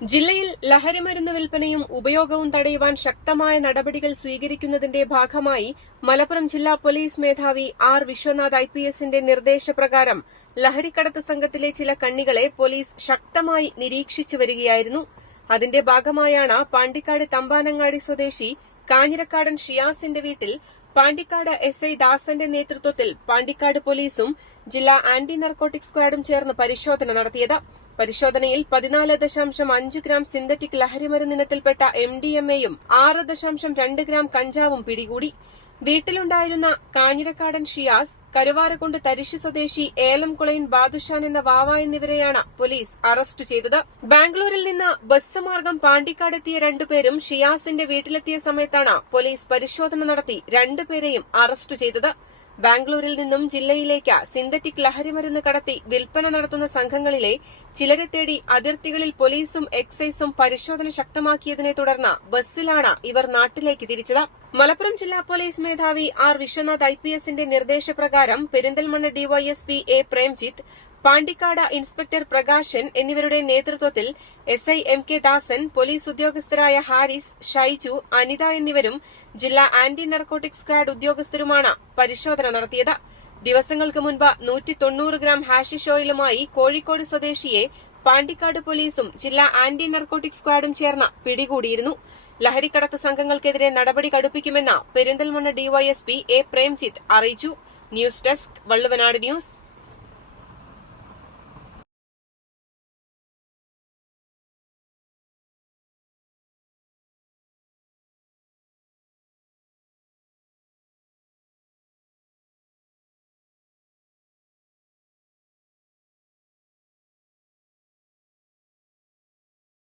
ജില്ലയിൽ ലഹരിമരുന്ന് വിൽപ്പനയും ഉപയോഗവും തടയുവാൻ ശക്തമായ നടപടികൾ സ്വീകരിക്കുന്നതിന്റെ ഭാഗമായി മലപ്പുറം ജില്ലാ പോലീസ് മേധാവി ആർ വിശ്വനാഥ് ഐപിഎസിന്റെ നിർദ്ദേശപ്രകാരം ലഹരിക്കടത്ത് സംഘത്തിലെ ചില കണ്ണികളെ പോലീസ് ശക്തമായി നിരീക്ഷിച്ചു വരികയായിരുന്നു. അതിന്റെ ഭാഗമായാണ് പാണ്ടിക്കാട് തമ്പാനങ്ങാടി സ്വദേശി കാഞ്ഞിരക്കാടൻ ഷിയാസിന്റെ വീട്ടിൽ പാണ്ടിക്കാട് എസ്ഐ ദാസന്റെ നേതൃത്വത്തിൽ പാണ്ടിക്കാട് പോലീസും ജില്ലാ ആന്റി നർക്കോട്ടിക് സ്ക്വാഡും ചേർന്ന് പരിശോധന നടത്തിയത്. പരിശോധനയിൽ 14.5 ഗ്രാം സിന്തറ്റിക് ലഹരിമരുന്നിനത്തിൽപ്പെട്ട MDMAയും 6.2 ഗ്രാം കഞ്ചാവും പിടികൂടി. വീട്ടിലുണ്ടായിരുന്ന കാഞ്ഞിരക്കാടൻ ഷിയാസ്, കരുവാരക്കുണ്ട് തരിശ് സ്വദേശി ഏലംകുളയിൻ ബാദുഷാൻ എന്ന വാവ എന്നിവരെയാണ് പോലീസ് അറസ്റ്റ് ചെയ്തത്. ബാംഗ്ലൂരിൽ നിന്ന് ബസ് മാർഗം പാണ്ടിക്കാടെത്തിയ രണ്ടുപേരും ഷിയാസിന്റെ വീട്ടിലെത്തിയ സമയത്താണ് പോലീസ് പരിശോധന നടത്തി രണ്ടുപേരെയും അറസ്റ്റ് ചെയ്തത്. ബാംഗ്ലൂരിൽ നിന്നും ജില്ലയിലേക്ക് സിന്തറ്റിക് ലഹരിമരുന്ന് കടത്തി വിൽപ്പന നടത്തുന്ന സംഘങ്ങളിലെ ചിലരെ തേടി അതിർത്തികളിൽ പോലീസും എക്സൈസും പരിശോധന ശക്തമാക്കിയതിനെ തുടർന്ന് ബസ്സിലാണ് ഇവർ നാട്ടിലേക്ക് തിരിച്ചത്. മലപ്പുറം ജില്ലാ പോലീസ് മേധാവി ആർ വിശ്വനാഥ് ഐപിഎസിന്റെ നിർദ്ദേശപ്രകാരം Perinthalmanna DYSP A Premjith, Pandikkad inspector Prakashan എന്നിവരുടെ നേതൃത്വത്തിൽ എസ്ഐ MK ദാസൻ, പോലീസ് ഉദ്യോഗസ്ഥരായ ഹാരിസ്, ഷൈജു, അനിത എന്നിവരും ജില്ലാ ആന്റി നർക്കോട്ടിക് സ്ക്വാഡ് ഉദ്യോഗസ്ഥരുമാണ് പരിശോധന നടത്തിയത്. ദിവസങ്ങൾക്ക് മുൻപ് 190 ഗ്രാം ഹാഷിഷ് ഓയിലുമായി കോഴിക്കോട് സ്വദേശിയെ പാണ്ടിക്കാട് പോലീസും ജില്ലാ ആന്റി നർക്കോട്ടിക് സ്ക്വാഡും ചേർന്ന് പിടികൂടിയിരുന്നു. ലഹരിക്കടത്ത് സംഘങ്ങൾക്കെതിരെ നടപടി കടുപ്പിക്കുമെന്ന് പെരിന്തൽമണ്ണ ഡിവൈഎസ്പി എ പ്രേംജിത്ത് അറിയിച്ചു. News desk, Valluvanad news.